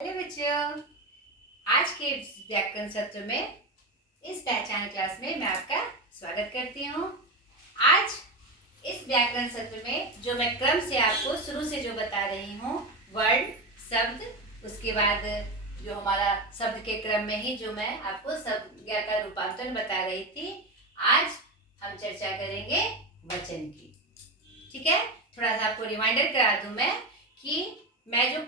Hello बच्चों, आज के व्याकरण सत्र में इस पहचान क्लास में मैं आपका स्वागत करती हूँ। आज इस व्याकरण सत्र में जो मैं क्रम से आपको शुरू से जो बता रही हूँ, वर्ड, शब्द, उसके बाद जो हमारा शब्द के क्रम में ही जो मैं आपको संज्ञा का रूपांतरण बता रही थी, आज हम चर्चा करेंगे वचन की। ठीक है, थोड़ा सा आपको रिमाइंडर करा दूं मैं कि मैं जो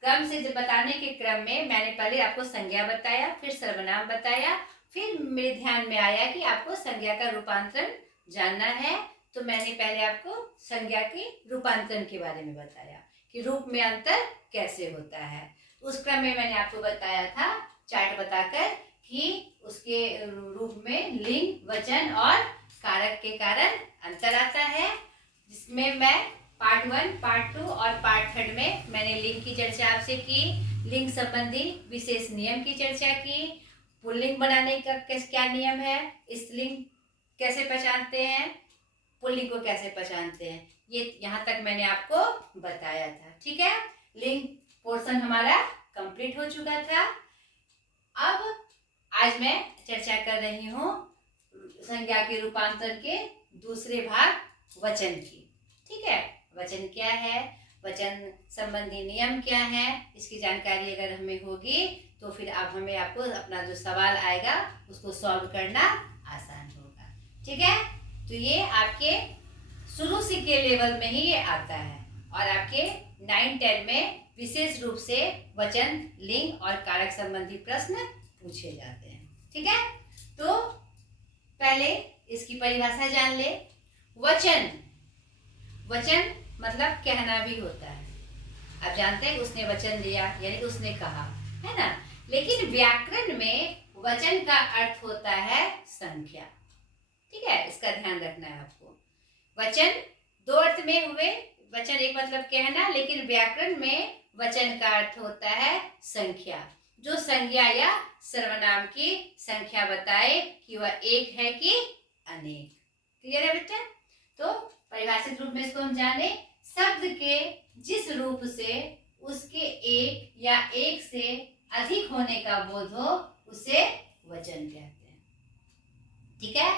क्रम से जो बताने के क्रम में मैंने पहले आपको संज्ञा बताया, फिर सर्वनाम बताया, फिर मेरे ध्यान में आया कि आपको संज्ञा का रूपांतरण जानना है, तो मैंने पहले आपको संज्ञा के रूपांतरण के बारे में बताया कि रूप में अंतर कैसे होता है। उस क्रम में मैंने आपको बताया था चार्ट बताकर कि उसके रूप में लिंग, वचन और कारक के कारण अंतर आता है, जिसमें मैं पार्ट 1, पार्ट 2 और पार्ट 3 में मैंने लिंग की चर्चा आपसे की, लिंग संबंधी विशेष नियम की चर्चा की, पुल्लिंग बनाने का क्या नियम है, स्त्रीलिंग कैसे पहचानते हैं, पुल्लिंग को कैसे पहचानते हैं, ये यहाँ तक मैंने आपको बताया था। ठीक है, लिंग पोर्शन हमारा कंप्लीट हो चुका था। अब आज मैं चर्चा कर रही हूँ संज्ञा के रूपांतर के दूसरे भाग वचन की। ठीक है, वचन क्या है, वचन संबंधी नियम क्या है, इसकी जानकारी अगर हमें होगी तो फिर अब हमें आपको अपना जो सवाल आएगा उसको सॉल्व करना आसान होगा। ठीक है, तो ये आपके शुरू से के लेवल में ही ये आता है और आपके 9-10 में विशेष रूप से वचन, लिंग और कारक संबंधी प्रश्न पूछे जाते हैं। ठीक है, तो पहले इसकी परिभाषा जान ले। वचन, वचन मतलब कहना भी होता है। आप जानते हैं उसने वचन दिया यानी उसने कहा, है ना। लेकिन व्याकरण में वचन का अर्थ होता है संख्या। ठीक है, इसका ध्यान रखना है आपको। वचन दो अर्थ में हुए, वचन एक मतलब कहना, लेकिन व्याकरण में वचन का अर्थ होता है संख्या, जो संज्ञा या सर्वनाम की संख्या बताए कि वह एक है कि अनेक। क्लियर है बेटा? तो परिभाषित रूप में इसको हम जाने, शब्द के जिस रूप से उसके एक या एक से अधिक होने का बोध हो उसे वचन कहते हैं। ठीक है,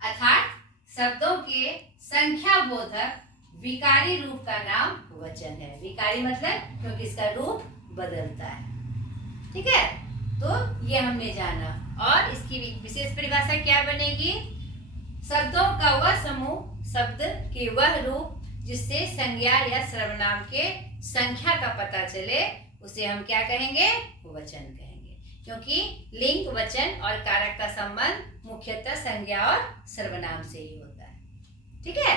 अर्थात शब्दों के संख्या बोधक विकारी रूप का नाम वचन है। विकारी मतलब क्योंकि इसका रूप बदलता है। ठीक है, तो ये हमने जाना और इसकी विशेष परिभाषा क्या बनेगी, शब्दों का वह समूह, शब्द के वह रूप जिससे संज्ञा या सर्वनाम के संख्या का पता चले उसे हम क्या कहेंगे, वचन कहेंगे, क्योंकि लिंग, वचन और कारक का संबंध मुख्यतः संज्ञा और सर्वनाम से ही होता है। ठीक है,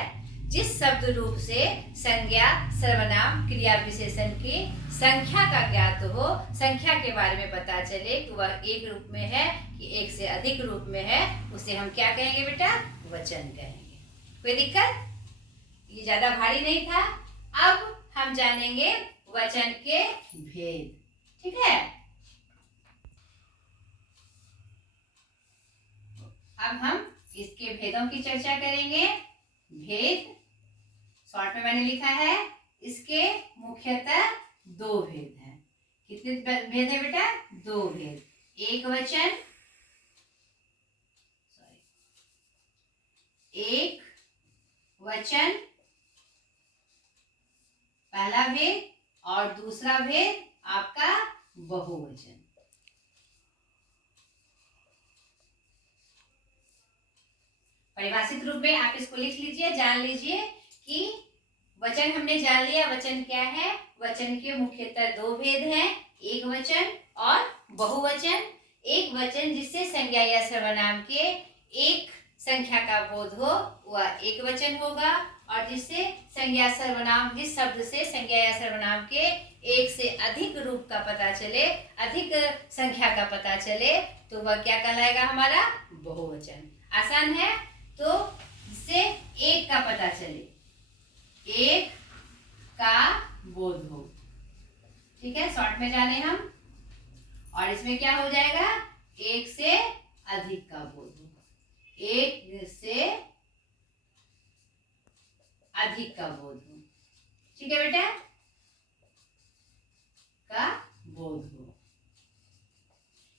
जिस शब्द रूप से संज्ञा, सर्वनाम, क्रिया विशेषण की संख्या का ज्ञात हो, संख्या के बारे में पता चले कि वह एक रूप में है कि एक से अधिक रूप में है, उसे हम क्या कहेंगे बेटा, वचन कहेंगे। कोई दिक्कत? ये ज्यादा भारी नहीं था। अब हम जानेंगे वचन के भेद। ठीक है, अब हम इसके भेदों की चर्चा करेंगे। भेद शॉर्ट में मैंने लिखा है, इसके मुख्यतः दो भेद हैं। कितने भेद है बेटा? दो भेद। एक वचन, एक वचन पहला भेद, और दूसरा भेद आपका बहुवचन। परिभाषित रूप में आप इसको लिख लीजिए, जान लीजिए कि वचन हमने जान लिया, वचन क्या है। वचन के मुख्यतः दो भेद हैं, एक वचन और बहुवचन। एक वचन जिससे संज्ञा या सर्वनाम के एक संख्या का बोध हो वह एक वचन होगा, और जिससे संज्ञा सर्वनाम, जिस शब्द से संज्ञा या सर्वनाम के एक से अधिक रूप का पता चले, अधिक संख्या का पता चले, तो वह क्या कहलाएगा, हमारा बहुवचन। आसान है, तो जिससे एक का पता चले, एक का बोध हो। ठीक है, शॉर्ट में जाने हम, और इसमें क्या हो जाएगा, एक से अधिक का बोध हो, एक से अधिक का बोध हो। ठीक है बेटा, का बोधो।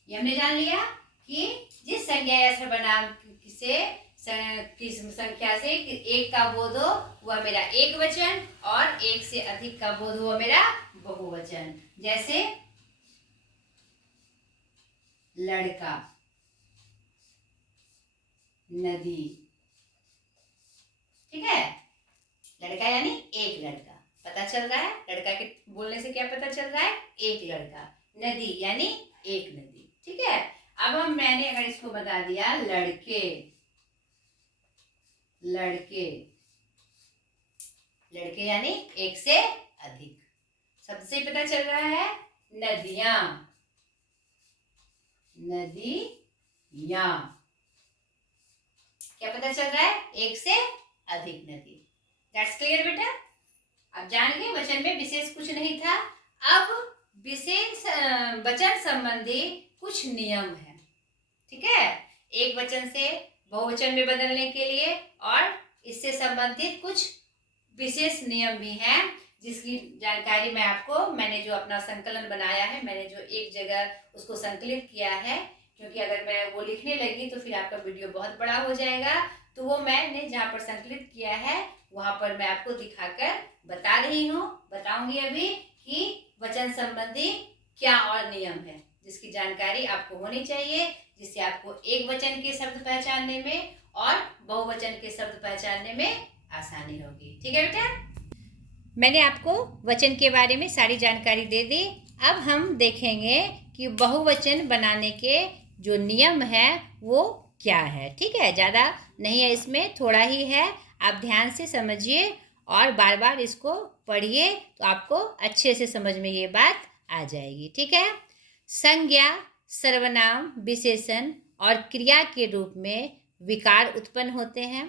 ये हमने जान लिया कि जिस संज्ञा या सर्वनाम से किस संख्या से एक का बोध हो वह मेरा एक वचन और एक से अधिक का बोध हो मेरा बहुवचन। जैसे लड़का, नदी, ठीक है। लड़का यानी एक लड़का, पता चल रहा है। लड़का के बोलने से क्या पता चल रहा है? एक लड़का। नदी यानी एक नदी, ठीक है। अब मैंने अगर इसको बता दिया लड़के, लड़के, लड़के यानी एक से अधिक। सबसे पता चल रहा है नदियां, नदियां, क्या पता चल रहा है? एक से अधिक नदी। दैट्स क्लियर बेटा। अब जान गए वचन में विशेष कुछ नहीं था। अब विशेष वचन संबंधी कुछ नियम है, ठीक है। एक वचन से बहुवचन में बदलने के लिए और इससे संबंधित कुछ विशेष नियम भी हैं, जिसकी जानकारी मैंने जो अपना संकलन बनाया है, मैंने जो एक जगह उसको संकलित किया है, क्योंकि अगर मैं वो लिखने लगी तो फिर आपका वीडियो बहुत बड़ा हो जाएगा। तो वो मैंने जहाँ पर संकलित किया है वहाँ पर मैं आपको दिखाकर बता रही हूँ, बताऊंगी अभी कि वचन संबंधी क्या और नियम है, जिसकी जानकारी आपको होनी चाहिए, जिससे आपको एक वचन के शब्द पहचानने में और बहुवचन के शब्द पहचानने में आसानी होगी। ठीक है बेटा, मैंने आपको वचन के बारे में सारी जानकारी दे दी। अब हम देखेंगे कि बहुवचन बनाने के जो नियम है वो क्या है। ठीक है, ज़्यादा नहीं है, इसमें थोड़ा ही है। आप ध्यान से समझिए और बार बार इसको पढ़िए तो आपको अच्छे से समझ में ये बात आ जाएगी। ठीक है, संज्ञा, सर्वनाम, विशेषण और क्रिया के रूप में विकार उत्पन्न होते हैं,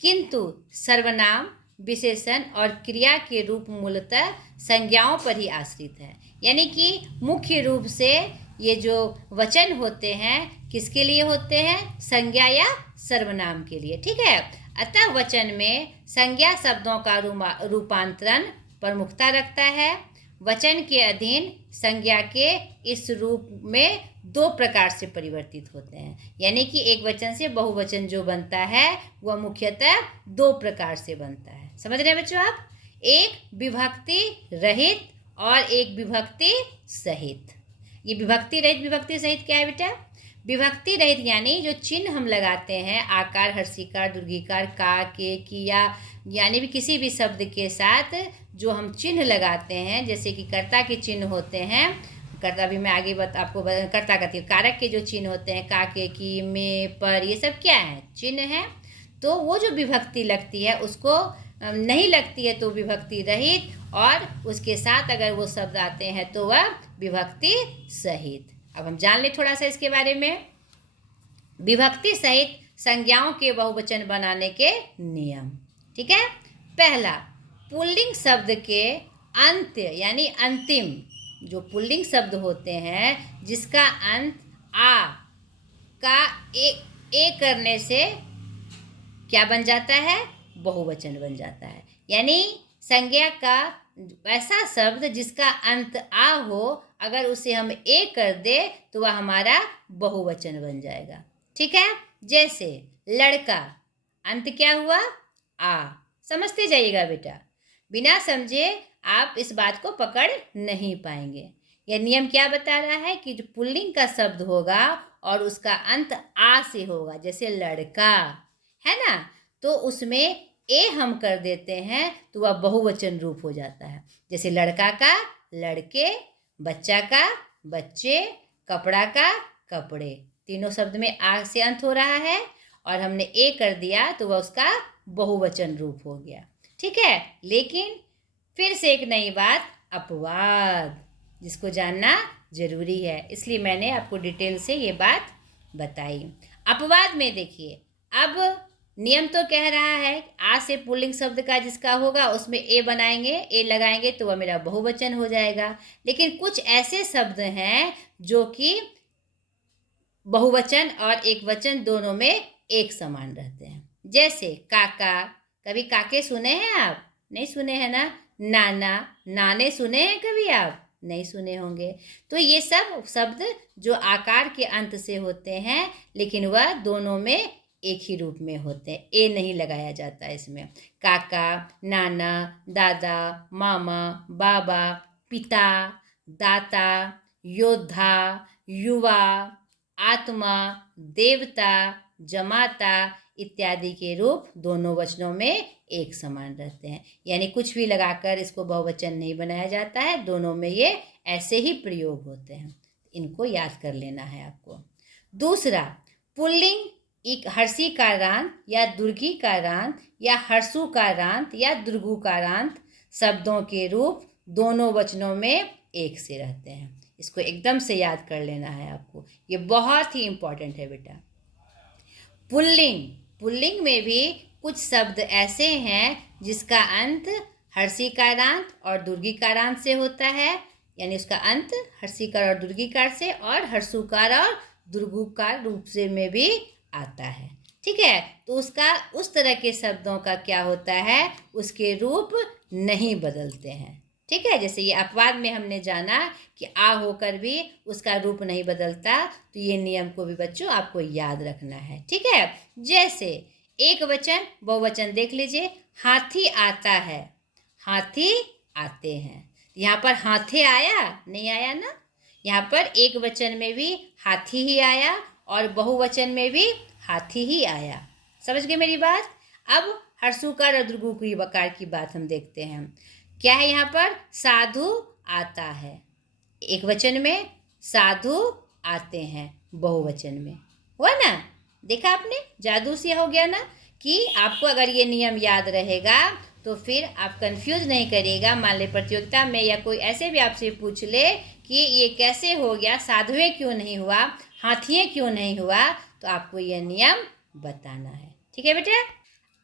किंतु सर्वनाम, विशेषण और क्रिया के रूप मूलतः संज्ञाओं पर ही आश्रित है। यानी कि मुख्य रूप से ये जो वचन होते हैं किसके लिए होते हैं? संज्ञा या सर्वनाम के लिए। ठीक है, अतः वचन में संज्ञा शब्दों का रूपांतरण प्रमुखता रखता है। वचन के अधीन संज्ञा के इस रूप में दो प्रकार से परिवर्तित होते हैं। यानी कि एक वचन से बहुवचन जो बनता है वह मुख्यतः दो प्रकार से बनता है। समझ रहे हैं बच्चों आप? एक विभक्ति रहित और एक विभक्ति सहित। ये विभक्ति रहित, विभक्ति सहित क्या है बेटा? विभक्ति रहित यानी जो चिन्ह हम लगाते हैं, आकार, हर्षिकार, दुर्घिकार, का, के, की यानी भी किसी भी शब्द के साथ जो हम चिन्ह लगाते हैं, जैसे कि कर्ता के चिन्ह होते हैं, कर्ता भी मैं आगे आपको कर्ता का कारक के जो चिन्ह होते हैं, का, के, की, में, पर, ये सब क्या है? चिन्ह है। तो वो जो विभक्ति लगती है उसको नहीं लगती है तो विभक्ति रहित, और उसके साथ अगर वो शब्द आते हैं तो वह विभक्ति सहित। अब हम जान लें थोड़ा सा इसके बारे में। विभक्ति सहित संज्ञाओं के बहुवचन बनाने के नियम। ठीक है, पहला, पुल्लिंग शब्द के अंत यानी अंतिम जो पुल्लिंग शब्द होते हैं जिसका अंत आ का ए करने से क्या बन जाता है? बहुवचन बन जाता है। यानी संज्ञा का ऐसा शब्द जिसका अंत आ हो, अगर उसे हम ए कर दे तो वह हमारा बहुवचन बन जाएगा। ठीक है, जैसे लड़का, अंत क्या हुआ? आ। समझते जाइएगा बेटा, बिना समझे आप इस बात को पकड़ नहीं पाएंगे। यह नियम क्या बता रहा है कि जो पुल्लिंग का शब्द होगा और उसका अंत आ से होगा, जैसे लड़का है ना, तो उसमें ए हम कर देते हैं तो वह बहुवचन रूप हो जाता है। जैसे लड़का का लड़के, बच्चा का बच्चे, कपड़ा का कपड़े, तीनों शब्द में आ से अंत हो रहा है और हमने ए कर दिया तो वह उसका बहुवचन रूप हो गया। ठीक है, लेकिन फिर से एक नई बात, अपवाद, जिसको जानना जरूरी है, इसलिए मैंने आपको डिटेल से ये बात बताई। अपवाद में देखिए, अब नियम तो कह रहा है आ से पुल्लिंग शब्द का जिसका होगा उसमें ए बनाएंगे, ए लगाएंगे तो वह मेरा बहुवचन हो जाएगा। लेकिन कुछ ऐसे शब्द हैं जो कि बहुवचन और एक वचन दोनों में एक समान रहते हैं। जैसे काका, कभी काके सुने हैं आप? नहीं सुने हैं ना। नाना, नाने सुने हैं कभी आप? नहीं सुने होंगे। तो ये सब शब्द जो आकार के अंत से होते हैं, लेकिन वह दोनों में एक ही रूप में होते हैं, ए नहीं लगाया जाता है इसमें। काका, नाना, दादा, मामा, बाबा, पिता, दाता, योद्धा, युवा, आत्मा, देवता, जमाता इत्यादि के रूप दोनों वचनों में एक समान रहते हैं। यानी कुछ भी लगाकर इसको बहुवचन नहीं बनाया जाता है, दोनों में ये ऐसे ही प्रयोग होते हैं। इनको याद कर लेना है आपको। दूसरा, पुल्लिंग एक हर्षीकारांत या दुर्घीकारांत या हर्षुकारांत या दुर्गुकारांत शब्दों के रूप दोनों वचनों में एक से रहते हैं। इसको एकदम से याद कर लेना है आपको, ये बहुत ही इंपॉर्टेंट है बेटा। पुल्लिंग, पुल्लिंग में भी कुछ शब्द ऐसे हैं जिसका अंत हर्षीकारांत और दुर्घीकारांत से होता है, यानी उसका अंत हर्षीकार और दुर्घीकार से और हर्षुकार और दुर्गुकार रूप से में भी आता है। ठीक है, तो उसका उस तरह के शब्दों का क्या होता है, उसके रूप नहीं बदलते हैं। ठीक है, जैसे ये अपवाद में हमने जाना कि आ होकर भी उसका रूप नहीं बदलता, तो ये नियम को भी बच्चों आपको याद रखना है। ठीक है, जैसे एक वचन बहुवचन देख लीजिए, हाथी आता है, हाथी आते हैं। यहाँ पर हाथे आया नहीं आया ना, यहाँ पर एक वचन में भी हाथी ही आया और बहुवचन में भी हाथी ही आया। समझ गए मेरी बात। अब हर्षुकार और दुर्गुकार की बात हम देखते हैं। क्या है यहाँ पर, साधु आता है, एक वचन में साधु आते हैं, बहुवचन में हुआ ना। देखा आपने, जादू से हो गया ना कि आपको अगर ये नियम याद रहेगा तो फिर आप कंफ्यूज नहीं करिएगा। मान ले प्रतियोगिता में या कोई ऐसे भी आपसे पूछ ले कि ये कैसे हो गया, साधुएं क्यों नहीं हुआ, हाथिये क्यों नहीं हुआ, तो आपको ये नियम बताना है। ठीक है बेटा।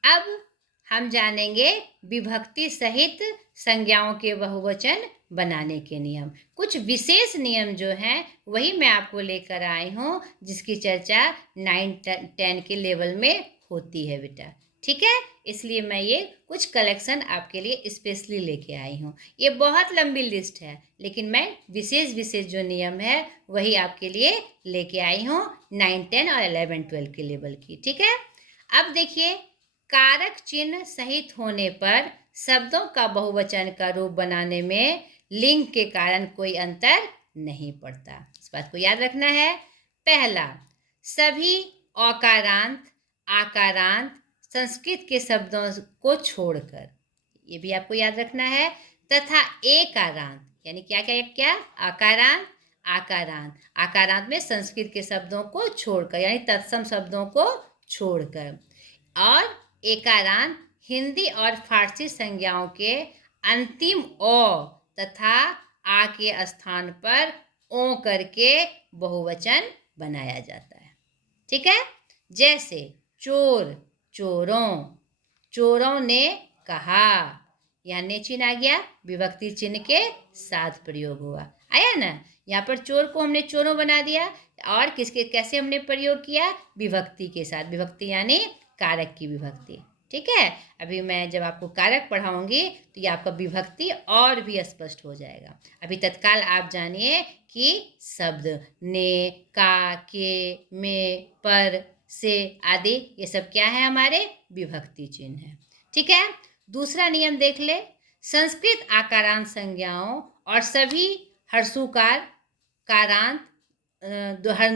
अब हम जानेंगे विभक्ति सहित संज्ञाओं के बहुवचन बनाने के नियम। कुछ विशेष नियम जो हैं वही मैं आपको लेकर आई हूँ, जिसकी चर्चा 9-10 के लेवल में होती है बेटा। ठीक है, इसलिए मैं ये कुछ कलेक्शन आपके लिए स्पेशली लेके आई हूँ। ये बहुत लंबी लिस्ट है, लेकिन मैं विशेष विशेष जो नियम है वही आपके लिए लेके आई हूँ 9-10 और 11-12 के लेवल की। ठीक है, अब देखिए, कारक चिन्ह सहित होने पर शब्दों का बहुवचन का रूप बनाने में लिंग के कारण कोई अंतर नहीं पड़ता। इस बात को याद रखना है। पहला, सभी औकारांत, आकारांत संस्कृत के शब्दों को छोड़कर, ये भी आपको याद रखना है, तथा एकारांत, यानी क्या क्या क्या, आकारांत, आकारांत, आकारांत में संस्कृत के शब्दों को छोड़कर, यानी तत्सम शब्दों को छोड़कर, और एकारांत हिंदी और फारसी संज्ञाओं के अंतिम ओ तथा आ के स्थान पर ओ करके बहुवचन बनाया जाता है। ठीक है, जैसे चोर, चोरों, चोरों ने कहा, यहाँ ने चिन्ह आ गया, विभक्ति चिन्ह के साथ प्रयोग हुआ, आया ना। यहाँ पर चोर को हमने चोरों बना दिया, और किसके कैसे हमने प्रयोग किया, विभक्ति के साथ, विभक्ति यानी कारक की विभक्ति। ठीक है, अभी मैं जब आपको कारक पढ़ाऊंगी तो ये आपका विभक्ति और भी स्पष्ट हो जाएगा। अभी तत्काल आप जानिए कि शब्द ने, का, के, में, पर, से आदि ये सब क्या है, हमारे विभक्ति चिन्ह है। ठीक है, दूसरा नियम देख ले, संस्कृत आकारांत संज्ञाओं और सभी हर्षुकार कारांत,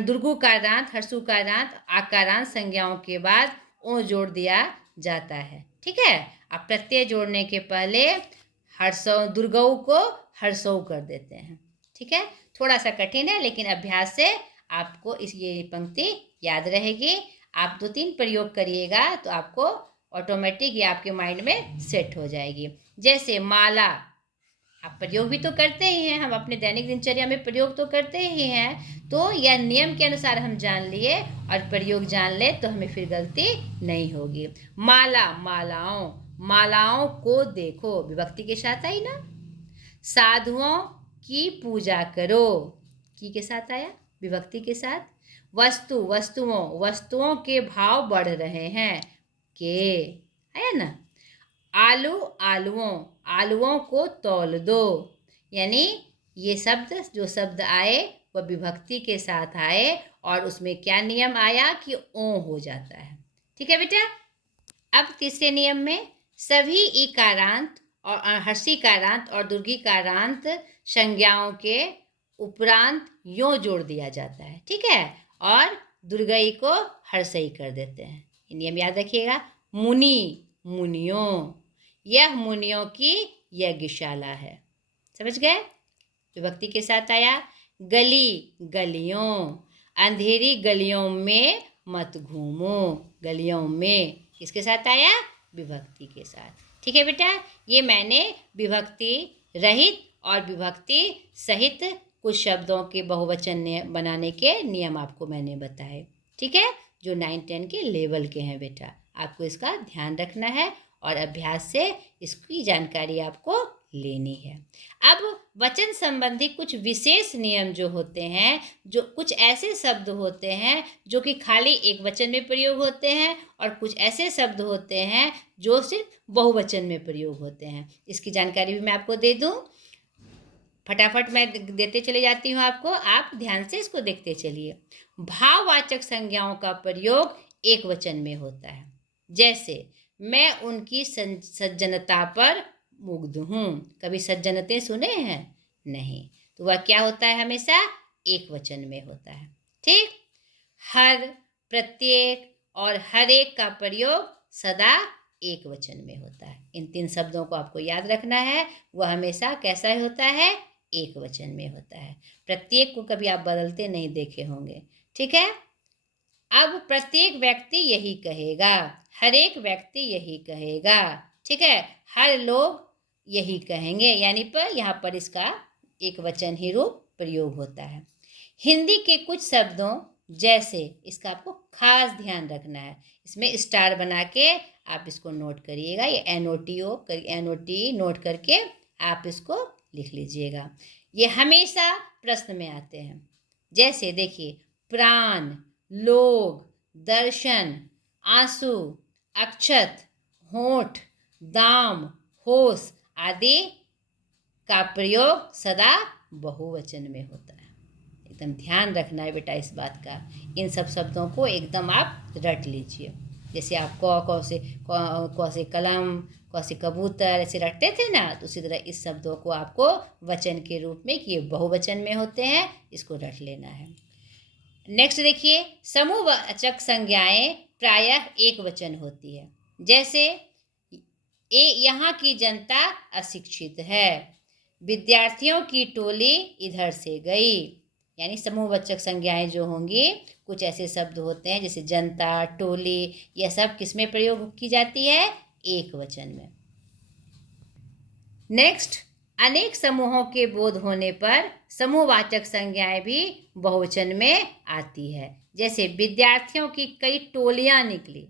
दुर्गुकारांत, हर्षुकारांत, आकारांत संज्ञाओं के बाद ओ जोड़ दिया जाता है। ठीक है, अब प्रत्यय जोड़ने के पहले हर्षौ, दुर्गऊ को हर्षौ कर देते हैं। ठीक है, थोड़ा सा कठिन है, लेकिन अभ्यास से आपको ये पंक्ति याद रहेगी। आप 2-3 प्रयोग करिएगा तो आपको ऑटोमेटिक ये आपके माइंड में सेट हो जाएगी। जैसे माला, आप प्रयोग भी तो करते ही हैं, हम अपने दैनिक दिनचर्या में प्रयोग तो करते ही हैं, तो यह नियम के अनुसार हम जान लिए और प्रयोग जान ले तो हमें फिर गलती नहीं होगी। माला, मालाओं, मालाओं को देखो, विभक्ति के साथ आई ना। साधुओं की पूजा करो, की के साथ आया, विभक्ति के साथ। वस्तु, वस्तुओं, वस्तुओं के भाव बढ़ रहे हैं, के आया ना। आलू, आलुओं, आलुओं को तौल दो, यानी ये शब्द जो शब्द आए वह विभक्ति के साथ आए और उसमें क्या नियम आया कि ओ हो जाता है। ठीक है बेटा। अब तीसरे नियम में सभी इकारांत और हर्षिकारांत और दुर्घिकारांत संज्ञाओं के उपरांत यों जोड़ दिया जाता है। ठीक है। और दुर्गई को हर्षई कर देते हैं। ये नियम याद रखिएगा। मुनि मुनियों, यह मुनियों की यज्ञशाला है। समझ गए। विभक्ति के साथ आया। गली गलियों, अंधेरी गलियों में मत घूमो। गलियों में किसके साथ आया? विभक्ति के साथ। ठीक है बेटा। ये मैंने विभक्ति रहित और विभक्ति सहित कुछ शब्दों के बहुवचन बनाने के नियम आपको मैंने बताए। ठीक है। जो 9-10 के लेवल के हैं बेटा, आपको इसका ध्यान रखना है और अभ्यास से इसकी जानकारी आपको लेनी है। अब वचन संबंधी कुछ विशेष नियम जो होते हैं, जो कुछ ऐसे शब्द होते हैं जो कि खाली एक वचन में प्रयोग होते हैं और कुछ ऐसे शब्द होते हैं जो सिर्फ बहुवचन में प्रयोग होते हैं। इसकी जानकारी भी मैं आपको दे दूं। फटाफट मैं देते चले जाती हूँ आपको, आप ध्यान से इसको देखते चलिए। भाववाचक संज्ञाओं का प्रयोग एक वचन में होता है। जैसे मैं उनकी सज्जनता पर मुग्ध हूँ। कभी सज्जनते सुने हैं? नहीं। तो वह क्या होता है? हमेशा एक वचन में होता है। ठीक। हर, प्रत्येक और हर एक का प्रयोग सदा एक वचन में होता है। इन 3 शब्दों को आपको याद रखना है। वह हमेशा कैसा होता है? एक वचन में होता है। प्रत्येक को कभी आप बदलते नहीं देखे होंगे। ठीक है। अब प्रत्येक व्यक्ति यही कहेगा, हर एक व्यक्ति यही कहेगा। ठीक है। हर लोग यही कहेंगे, यानी पर यहाँ पर इसका एक वचन ही रूप प्रयोग होता है। हिंदी के कुछ शब्दों जैसे, इसका आपको खास ध्यान रखना है। इसमें स्टार बना के आप इसको नोट करिएगा। ये NOT नोट करके आप इसको लिख लीजिएगा। ये हमेशा प्रश्न में आते हैं। जैसे देखिए, प्राण, लोग, दर्शन, आंसू, अक्षत, होठ, दाम, होश आदि का प्रयोग सदा बहुवचन में होता है। एकदम ध्यान रखना है बेटा इस बात का। इन सब शब्दों को एकदम आप रट लीजिए। जैसे आप क से कलम, क से कबूतर ऐसे रटते थे ना, तो उसी तरह इस शब्दों को आपको वचन के रूप में, कि ये बहुवचन में होते हैं, इसको रट लेना है। नेक्स्ट देखिए, समूहवाचक संज्ञाएं प्रायः एक वचन होती है। जैसे यहाँ की जनता अशिक्षित है, विद्यार्थियों की टोली इधर से गई। यानी समूहवाचक संज्ञाएं जो होंगी, कुछ ऐसे शब्द होते हैं जैसे जनता, टोली, यह सब किसमें प्रयोग की जाती है? एक वचन में। नेक्स्ट, अनेक समूहों के बोध होने पर समूहवाचक संज्ञाएं भी बहुवचन में आती है। जैसे विद्यार्थियों की कई टोलियां निकली।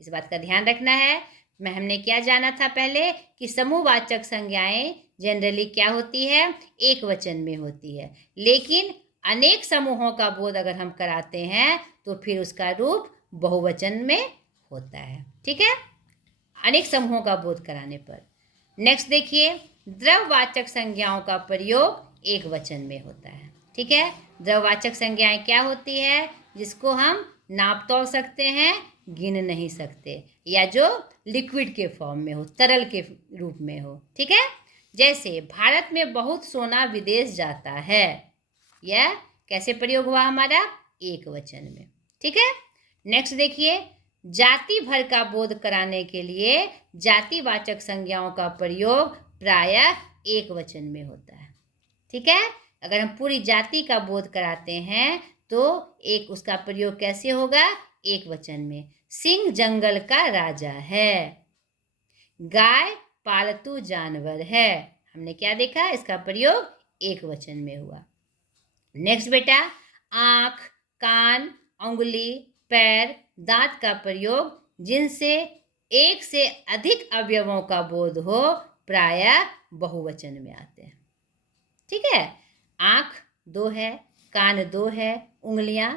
इस बात का ध्यान रखना है। हमने क्या जाना था पहले कि समूहवाचक संज्ञाएं जनरली क्या होती है? एक वचन में होती है। लेकिन अनेक समूहों का बोध अगर हम कराते हैं तो फिर उसका रूप बहुवचन में होता है। ठीक है। अनेक समूहों का बोध कराने पर। नेक्स्ट देखिए, द्रववाचक संज्ञाओं का प्रयोग एक वचन में होता है। ठीक है। द्रववाचक संज्ञाएं क्या होती है? जिसको हम नाप तोल सकते हैं, गिन नहीं सकते, या जो लिक्विड के फॉर्म में हो, तरल के रूप में हो। ठीक है। जैसे भारत में बहुत सोना विदेश जाता है, यह कैसे प्रयोग हुआ हमारा? एक वचन में। ठीक है। नेक्स्ट देखिए, जाति भर का बोध कराने के लिए जातिवाचक संज्ञाओं का प्रयोग प्रायः एक वचन में होता है। ठीक है। अगर हम पूरी जाति का बोध कराते हैं तो एक उसका प्रयोग कैसे होगा? एक वचन में। सिंह जंगल का राजा है, गाय पालतू जानवर है। हमने क्या देखा? इसका प्रयोग एक वचन में हुआ। नेक्स्ट बेटा, आँख, कान, उंगली, पैर, दांत का प्रयोग जिनसे एक से अधिक अवयवों का बोध हो प्रायः बहुवचन में आते हैं। ठीक है। आँख 2 है, कान 2 है, उंगलियां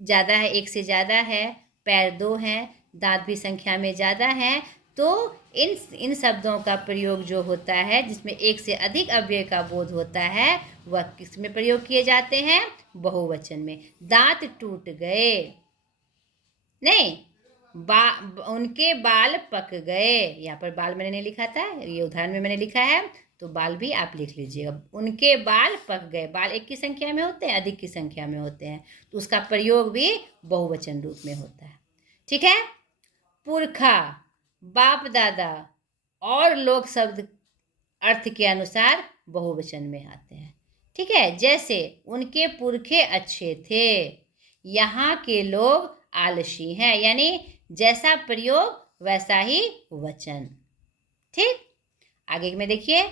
ज़्यादा है, एक से ज़्यादा है, पैर 2 हैं, दांत भी संख्या में ज़्यादा हैं, तो इन शब्दों का प्रयोग जो होता है जिसमें एक से अधिक अव्यय का बोध होता है वह किस में प्रयोग किए जाते हैं? बहुवचन में। दांत टूट गए, नहीं, उनके बाल पक गए। यहाँ पर बाल मैंने नहीं लिखा था, ये उदाहरण में मैंने लिखा है, तो बाल भी आप लिख लीजिएगा। उनके बाल पक गए। बाल एक की संख्या में होते हैं, अधिक की संख्या में होते हैं, तो उसका प्रयोग भी बहुवचन रूप में होता है। ठीक है। पुरखा, बाप दादा और लोग शब्द अर्थ के अनुसार बहुवचन में आते हैं। ठीक है। जैसे उनके पुरखे अच्छे थे, यहाँ के लोग आलसी हैं, यानी जैसा प्रयोग वैसा ही वचन। ठीक। आगे में देखिए,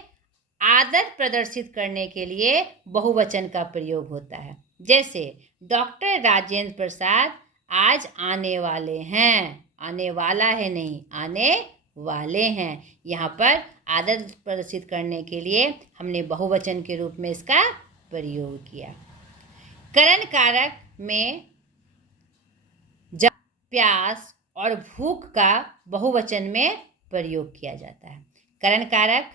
आदत प्रदर्शित करने के लिए बहुवचन का प्रयोग होता है। जैसे डॉक्टर राजेंद्र प्रसाद आज आने वाले हैं। आने वाला है नहीं, आने वाले हैं। यहाँ पर आदत प्रदर्शित करने के लिए हमने बहुवचन के रूप में इसका प्रयोग किया। करण कारक में प्यास और भूख का बहुवचन में प्रयोग किया जाता है। करण कारक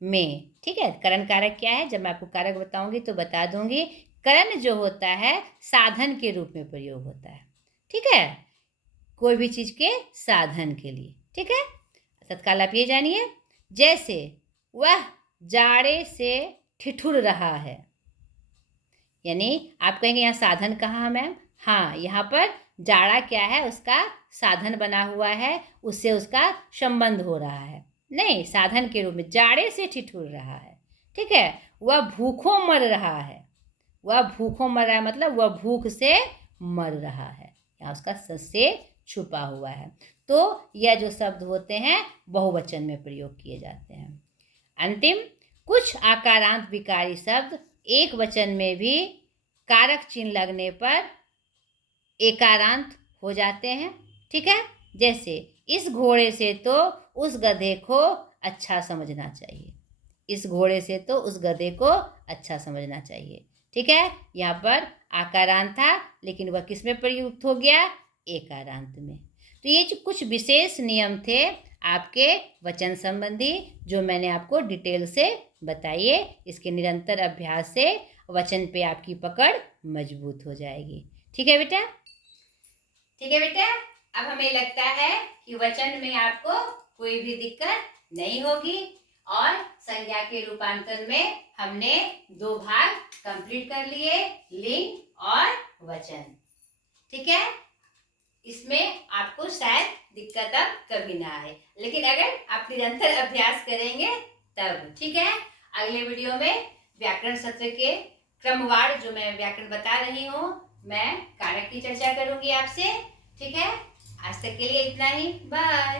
में, ठीक है। करण कारक क्या है, जब मैं आपको कारक बताऊंगी तो बता दूंगी। करण जो होता है साधन के रूप में प्रयोग होता है। ठीक है, कोई भी चीज के साधन के लिए। ठीक है। तत्काल आप ये जानिए, जैसे वह जाड़े से ठिठुर रहा है, यानी आप कहेंगे यहाँ साधन कहाँ है मैम? हाँ, यहाँ पर जाड़ा क्या है, उसका साधन बना हुआ है, उससे उसका संबंध हो रहा है। नहीं, साधन के रूप में जाड़े से ठिठुर रहा है। ठीक है। वह भूखों मर रहा है। वह भूखों मर रहा है मतलब वह भूख से मर रहा है, यहाँ उसका से छुपा हुआ है। तो यह जो शब्द होते हैं बहुवचन में प्रयोग किए जाते हैं। अंतिम, कुछ आकारांत विकारी शब्द एक वचन में भी कारक चिन्ह लगने पर एकारांत हो जाते हैं। ठीक है। जैसे इस घोड़े से तो उस गधे को अच्छा समझना चाहिए। इस घोड़े से तो उस गधे को अच्छा समझना चाहिए। ठीक है। यहाँ पर आकारांत था, लेकिन वह किस में प्रयुक्त हो गया? एकारांत में। तो ये जो कुछ विशेष नियम थे आपके वचन संबंधी, जो मैंने आपको डिटेल से बताइए। इसके निरंतर अभ्यास से वचन पे आपकी पकड़ मजबूत हो जाएगी। ठीक है बेटा? ठीक है बेटा, अब हमें लगता है कि वचन में आपको कोई भी दिक्कत नहीं होगी और संज्ञा के रूपांतरण में हमने 2 भाग कंप्लीट कर लिए, लिंग और वचन। ठीक है। इसमें आपको शायद दिक्कत अब कभी ना आए, लेकिन अगर आप निरंतर अभ्यास करेंगे तब। ठीक है। अगले वीडियो में व्याकरण सत्र के क्रमवार जो मैं व्याकरण बता रही हूँ, मैं कारक की चर्चा करूंगी आपसे। ठीक है। आज तक के लिए इतना ही। बाय।